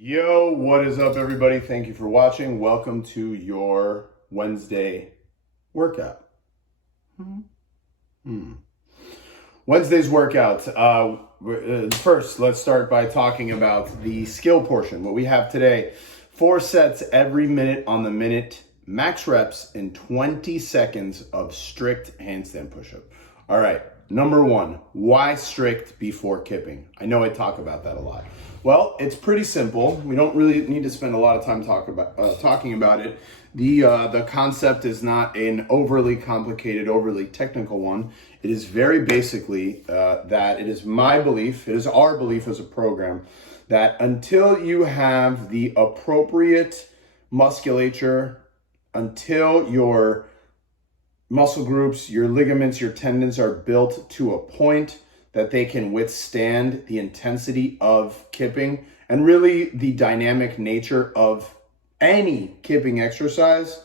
Yo, what is up, everybody? Thank you for watching. Welcome to your Wednesday workout. Wednesday's workout. First, let's start by talking about the skill portion. What we have today, 4 sets every minute on the minute, max reps in 20 seconds of strict handstand push-up. All right, number 1, why strict before kipping? I know I talk about that a lot. Well, it's pretty simple. We don't really need to spend a lot of time talking about it. The concept is not an overly complicated, overly technical one. It is very basically that it is my belief, it is our belief as a program, that until you have the appropriate musculature, until your muscle groups, your ligaments, your tendons are built to a point that they can withstand the intensity of kipping and really the dynamic nature of any kipping exercise,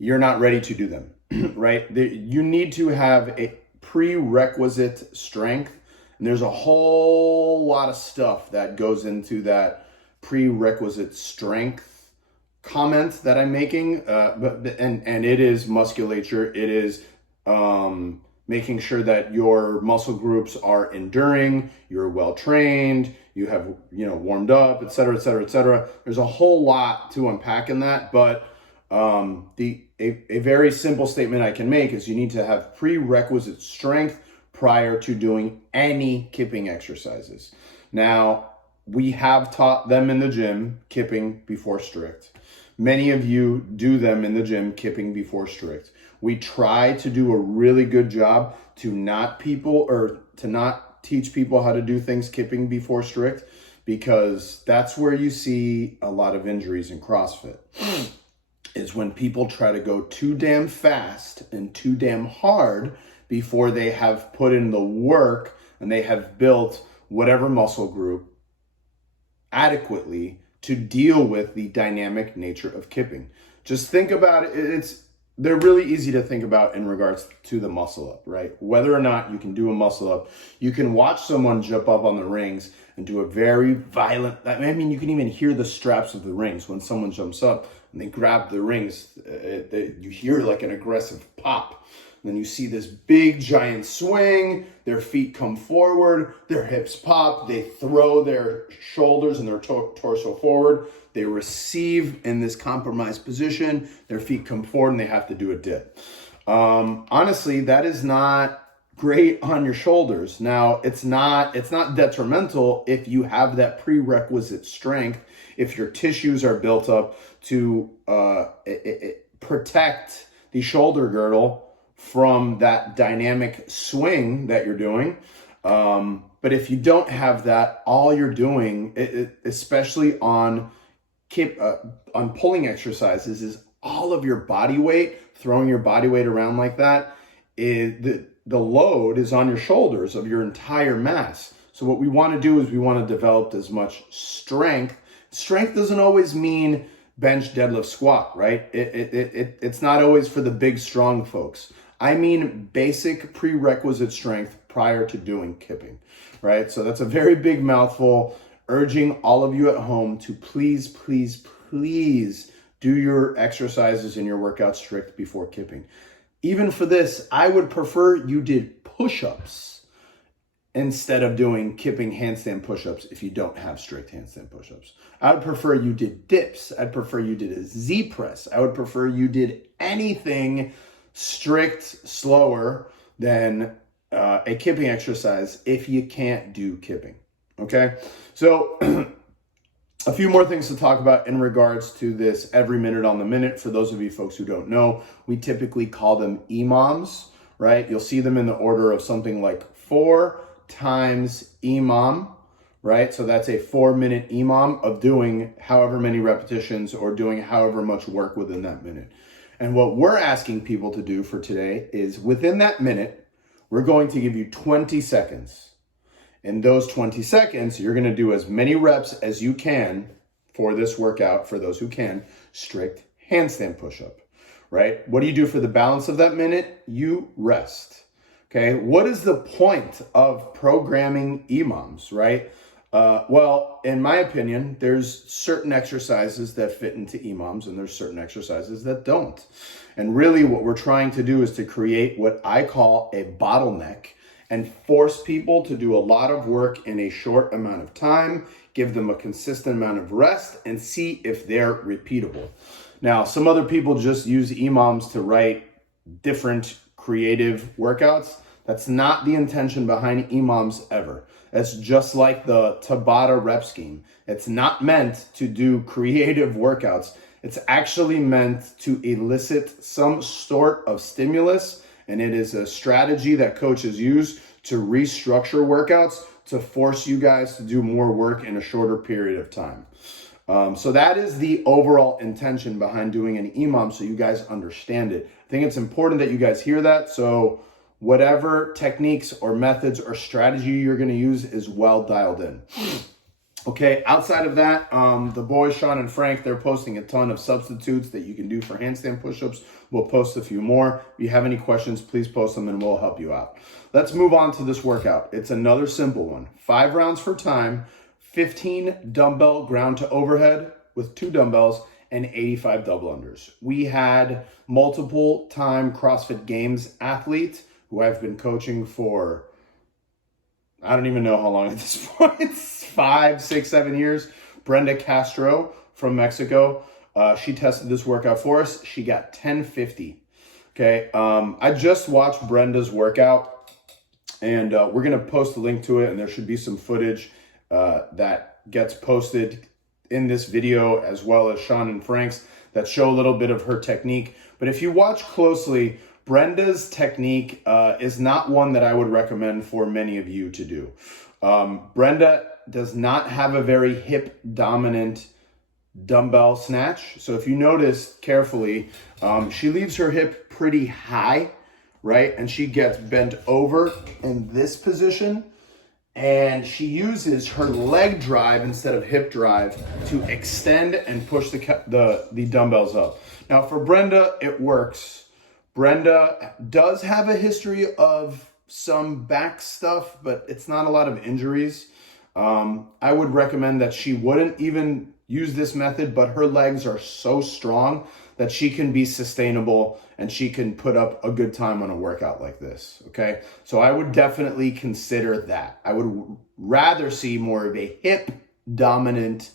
you're not ready to do them, right? You need to have a prerequisite strength, and there's a whole lot of stuff that goes into that prerequisite strength comment that I'm making, and it is musculature, it is making sure that your muscle groups are enduring, you're well trained, you have, warmed up, et cetera, et cetera, et cetera. There's a whole lot to unpack in that, but a very simple statement I can make is you need to have prerequisite strength prior to doing any kipping exercises. Now, we have taught them in the gym kipping before strict. Many of you do them in the gym kipping before strict. We try to do a really good job to not teach people how to do things kipping before strict, because that's where you see a lot of injuries in CrossFit. It's when people try to go too damn fast and too damn hard before they have put in the work and they have built whatever muscle group adequately to deal with the dynamic nature of kipping. Just think about it. They're really easy to think about in regards to the muscle up, right? Whether or not you can do a muscle up, you can watch someone jump up on the rings and do a very violent, you can even hear the straps of the rings when someone jumps up and they grab the rings, you hear like an aggressive pop. And then you see this big giant swing, their feet come forward, their hips pop, they throw their shoulders and their torso forward, they receive in this compromised position, their feet come forward and they have to do a dip. Honestly, that is not great on your shoulders. Now, it's not detrimental if you have that prerequisite strength, if your tissues are built up to protect the shoulder girdle from that dynamic swing that you're doing. But if you don't have that, all you're doing, especially on pulling exercises, is all of your body weight, throwing your body weight around like that, the load is on your shoulders of your entire mass. So what we want to do is we want to develop as much strength. Strength doesn't always mean bench, deadlift, squat, right? It's not always for the big, strong folks. I mean basic prerequisite strength prior to doing kipping, right? So that's a very big mouthful, urging all of you at home to please, please, please do your exercises and your workouts strict before kipping. Even for this, I would prefer you did push-ups instead of doing kipping handstand push-ups if you don't have strict handstand push-ups. I would prefer you did dips. I'd prefer you did a Z press. I would prefer you did anything strict, slower than a kipping exercise if you can't do kipping, okay? So a few more things to talk about in regards to this every minute on the minute. For those of you folks who don't know, we typically call them EMOMs, right? You'll see them in the order of something like 4 times EMOM, right? So that's a 4-minute EMOM of doing however many repetitions or doing however much work within that minute. And what we're asking people to do for today is within that minute, we're going to give you 20 seconds. In those 20 seconds, you're going to do as many reps as you can for this workout, for those who can, strict handstand push-up, right? What do you do for the balance of that minute? You rest, okay? What is the point of programming EMOMs, right? Well, in my opinion, there's certain exercises that fit into EMOMs and there's certain exercises that don't. And really what we're trying to do is to create what I call a bottleneck and force people to do a lot of work in a short amount of time, give them a consistent amount of rest, and see if they're repeatable. Now, some other people just use EMOMs to write different creative workouts. That's not the intention behind EMOMs ever. That's just like the Tabata rep scheme. It's not meant to do creative workouts. It's actually meant to elicit some sort of stimulus, and it is a strategy that coaches use to restructure workouts to force you guys to do more work in a shorter period of time. So that is the overall intention behind doing an EMOM, so you guys understand it. I think it's important that you guys hear that, so whatever techniques or methods or strategy you're going to use is well dialed in. Okay, outside of that, the boys, Sean and Frank, they're posting a ton of substitutes that you can do for handstand push-ups. We'll post a few more. If you have any questions, please post them and we'll help you out. Let's move on to this workout. It's another simple one. 5 rounds for time, 15 dumbbell ground to overhead with 2 dumbbells, and 85 double unders. We had multiple time CrossFit Games athlete who I've been coaching for, I don't even know how long at this point, 5, 6, 7 years. Brenda Castro from Mexico. She tested this workout for us. She got 1050. Okay. I just watched Brenda's workout and we're going to post a link to it, and there should be some footage that gets posted in this video, as well as Sean and Frank's, that show a little bit of her technique. But if you watch closely, Brenda's technique is not one that I would recommend for many of you to do. Brenda does not have a very hip dominant dumbbell snatch. So if you notice carefully, she leaves her hip pretty high, right? And she gets bent over in this position, and she uses her leg drive instead of hip drive to extend and push the dumbbells up. Now for Brenda, it works. Brenda does have a history of some back stuff, but it's not a lot of injuries. I would recommend that she wouldn't even use this method, but her legs are so strong that she can be sustainable and she can put up a good time on a workout like this, okay? So I would definitely consider that. I would rather see more of a hip dominant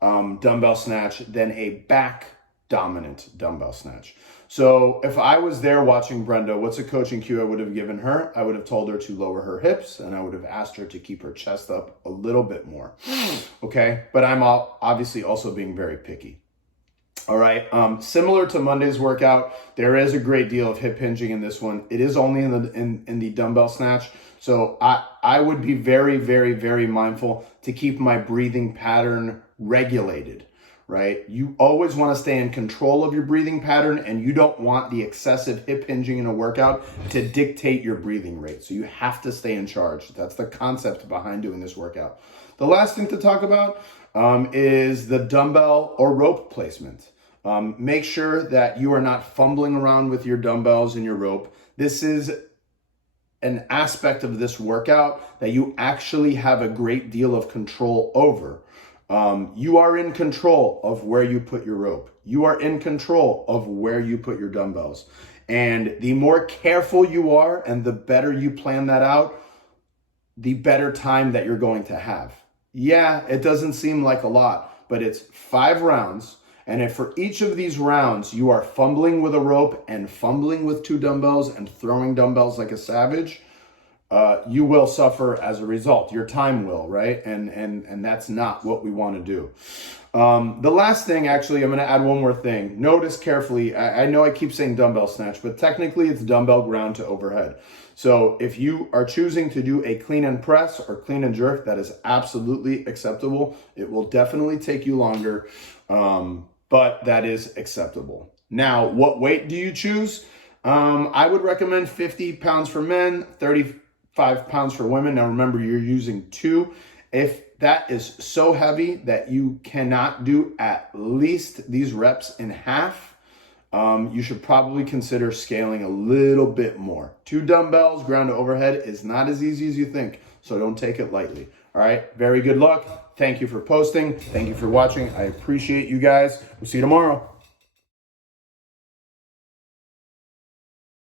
dumbbell snatch than a back dominant dumbbell snatch. So if I was there watching Brenda, what's a coaching cue I would have given her? I would have told her to lower her hips, and I would have asked her to keep her chest up a little bit more, okay? But I'm obviously also being very picky. All right, similar to Monday's workout, there is a great deal of hip hinging in this one. It is only in the dumbbell snatch, so I would be very, very, very mindful to keep my breathing pattern regulated, right? You always want to stay in control of your breathing pattern, and you don't want the excessive hip hinging in a workout to dictate your breathing rate. So you have to stay in charge. That's the concept behind doing this workout. The last thing to talk about is the dumbbell or rope placement. Make sure that you are not fumbling around with your dumbbells and your rope. This is an aspect of this workout that you actually have a great deal of control over. You are in control of where you put your rope. You are in control of where you put your dumbbells. And the more careful you are and the better you plan that out, the better time that you're going to have. Yeah, it doesn't seem like a lot, but it's 5 rounds. And if for each of these rounds you are fumbling with a rope and fumbling with 2 dumbbells and throwing dumbbells like a savage, you will suffer as a result. Your time will, right? And that's not what we want to do. The last thing, actually, I'm going to add one more thing. Notice carefully, I know I keep saying dumbbell snatch, but technically it's dumbbell ground to overhead. So if you are choosing to do a clean and press or clean and jerk, that is absolutely acceptable. It will definitely take you longer, but that is acceptable. Now, what weight do you choose? I would recommend 50 pounds for men, 35 pounds for women. Now remember, you're using 2. If that is so heavy that you cannot do at least these reps in half, you should probably consider scaling a little bit more. 2 dumbbells, ground to overhead is not as easy as you think, so don't take it lightly. All right, very good luck. Thank you for posting. Thank you for watching. I appreciate you guys. We'll see you tomorrow.